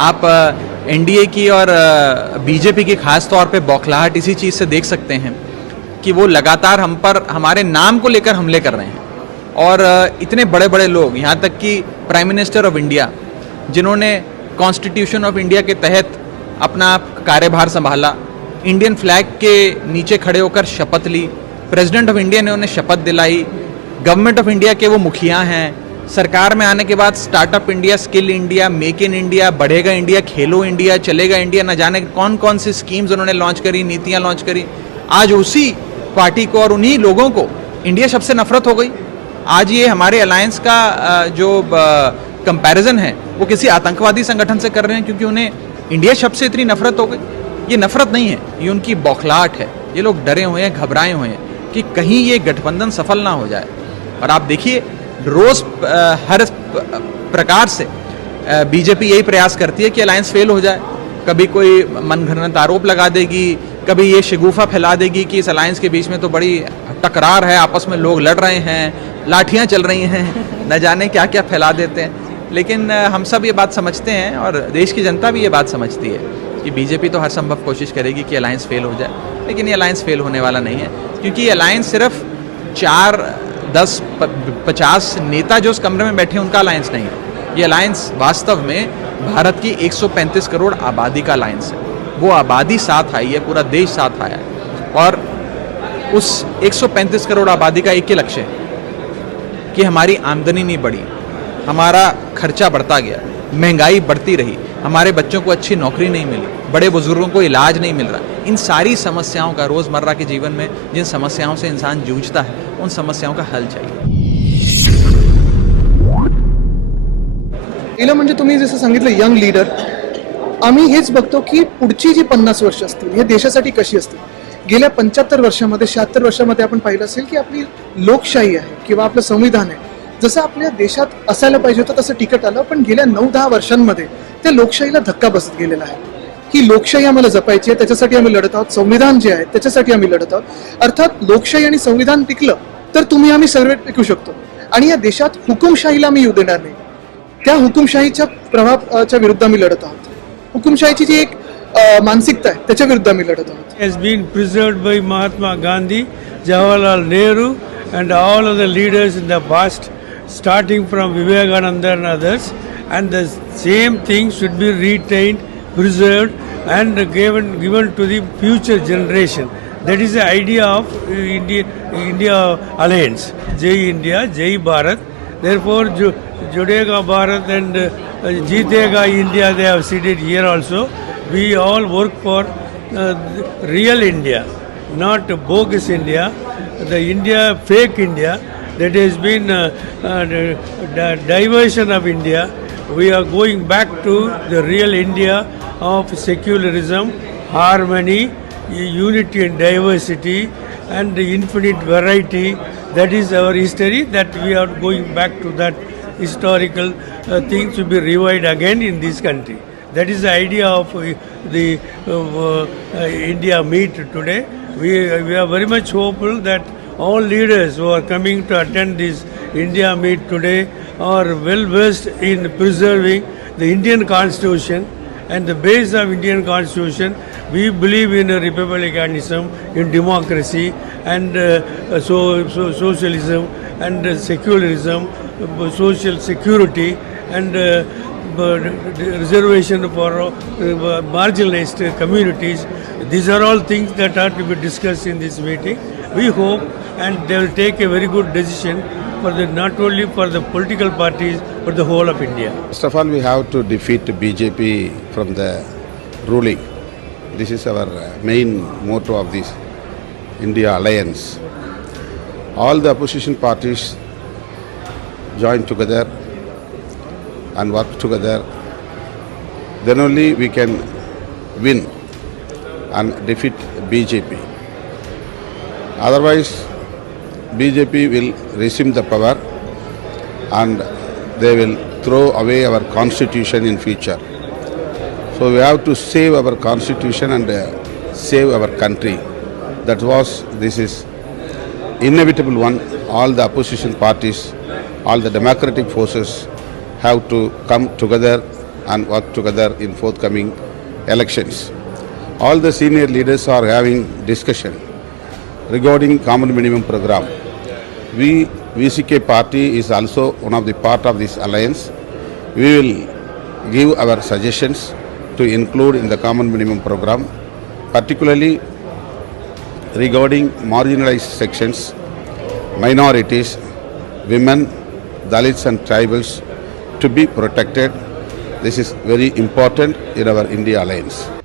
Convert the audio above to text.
आप एनडीए की और बीजेपी की खास तौर पे बौखलाहट इसी चीज़ से देख सकते हैं कि वो लगातार हम पर हमारे नाम को लेकर हमले कर रहे हैं। और इतने बड़े बड़े लोग, यहाँ तक कि प्राइम मिनिस्टर ऑफ इंडिया, जिन्होंने कॉन्स्टिट्यूशन ऑफ इंडिया के तहत अपना कार्यभार संभाला, इंडियन फ्लैग के नीचे खड़े होकर शपथ ली, प्रेसिडेंट ऑफ इंडिया ने उन्हें शपथ दिलाई, गवर्नमेंट ऑफ इंडिया के वो मुखिया हैं, सरकार में आने के बाद startup India, skill India, make in India, बढ़ेगा इंडिया, खेलो इंडिया, चलेगा इंडिया, न जाने कौन कौन सी स्कीम्स उन्होंने लॉन्च करी, नीतियां लॉन्च करी। आज उसी पार्टी को और उन्हीं लोगों को इंडिया शब्द से नफरत हो गई। आज ये हमारे अलायंस का जो कंपैरिजन है वो किसी आतंकवादी संगठन से कर रहे हैं, क्योंकि उन्हें इंडिया शब्द से इतनी नफरत हो गई। ये नफरत नहीं है, ये उनकी बौखलाहट है। ये लोग डरे हुए हैं, घबराए हुए हैं कि कहीं ये गठबंधन सफल ना हो जाए। और आप देखिए, रोज हर प्रकार से बीजेपी यही प्रयास करती है कि अलायंस फेल हो जाए। कभी कोई मनगढ़ंत आरोप लगा देगी, कभी ये शिगुफा फैला देगी कि इस अलायंस के बीच में तो बड़ी टकरार है, आपस में लोग लड़ रहे हैं, लाठियां चल रही हैं, न जाने क्या क्या फैला देते हैं। लेकिन हम सब ये बात समझते हैं और देश की जनता भी ये बात समझती है कि बीजेपी तो हर संभव कोशिश करेगी कि अलायंस फेल हो जाए, लेकिन ये अलायंस फेल होने वाला नहीं है, क्योंकि ये अलायंस सिर्फ 4, 10, 50 नेता जो उस कमरे में बैठे हैं उनका अलायंस नहीं है। ये अलायंस वास्तव में भारत की 135 करोड़ आबादी का अलायंस है। वो आबादी साथ आई है, पूरा देश साथ आया है, और उस 135 करोड़ आबादी का एक ही लक्ष्य है कि हमारी आमदनी नहीं बढ़ी, हमारा खर्चा बढ़ता गया, महंगाई बढ़ती रही, हमारे बच्चों को अच्छी नौकरी नहीं मिली, बड़े बुजुर्गों को इलाज नहीं मिल रहा। इन सारी समस्याओं का, रोज़मर्रा के जीवन में जिन समस्याओं से इंसान जूझता है, उन समस्याओं का हल चाहिए। पहिलं म्हणजे तुम्ही जसं सांगितलं यंग लीडर, आम्ही हेच बघतो की पुढची जी 50 वर्ष असतील हे देशासाठी कशी असतील। गेल्या 75 वर्षामध्ये 76 वर्षामध्ये आपण पाहिलं असेल की आपली लोकशाही आहे किंवा आपलं संविधान आहे, जसं आपल्या देशात असायला पाहिजे होतं तसं टिकट आलं, पण गेल्या 9-10 वर्षांमध्ये त्या लोकशाहीला धक्का बसत गेलेला आहे। ही लोकशाही आम्हाला जपायची आहे, त्याच्यासाठी आम्ही लढत आहोत। संविधान जे आहे त्याच्यासाठी आम्ही लढत आहोत। अर्थात लोकशाही आणि संविधान टिकलं तर तुम्ही आम्ही सर्व टिकू शकतो, आणि या देशात हुकुमशाहीला आम्ही येऊ देणार नाही। त्या हुकुमशाहीच्या प्रभावाच्या विरुद्ध आम्ही लढत आहोत। हुकुमशाहीची जी एक मानसिकता आहे त्याच्या विरुद्ध आम्ही लढत आहोत। has been preserved by Mahatma Gandhi, Jawaharlal Nehru and all of the leaders in the past, starting from Vivekananda and others, and the same thing should be retained, preserved and given to the future generation. That is the idea of India Alliance. Jai India, Jai Bharat. Therefore, Judega Bharat and Jeetega India, they have seated here also. We all work for real India, not bogus India, the India, fake India, that has been diversion of India. We are going back to the real India of secularism, harmony, unity and diversity, and infinite variety. That is our history, that we are going back to that historical thing to be revived again in this country. That is the idea of the India meet today. We are very much hopeful that all leaders who are coming to attend this India meet today are well versed in preserving the Indian Constitution, and the base of Indian Constitution. We believe in republicanism, in democracy, and socialism, and secularism, social security, and reservation for marginalized communities. These are all things that are to be discussed in this meeting. We hope, and they will take a very good decision for not only for the political parties but the whole of India. First of all, we have to defeat BJP from the ruling. This is our main motto of this India Alliance. All the opposition parties join together and work together. Then only we can win and defeat BJP. Otherwise, BJP will resume the power and they will throw away our constitution in future. So we have to save our constitution and save our country. This is inevitable one. All the opposition parties, all the democratic forces have to come together and work together in forthcoming elections. All the senior leaders are having discussion regarding common minimum program. We, VCK party is also one of the part of this alliance. We will give our suggestions to include in the common minimum program, particularly regarding marginalized sections, minorities, women, Dalits and tribals to be protected. This is very important in our India alliance.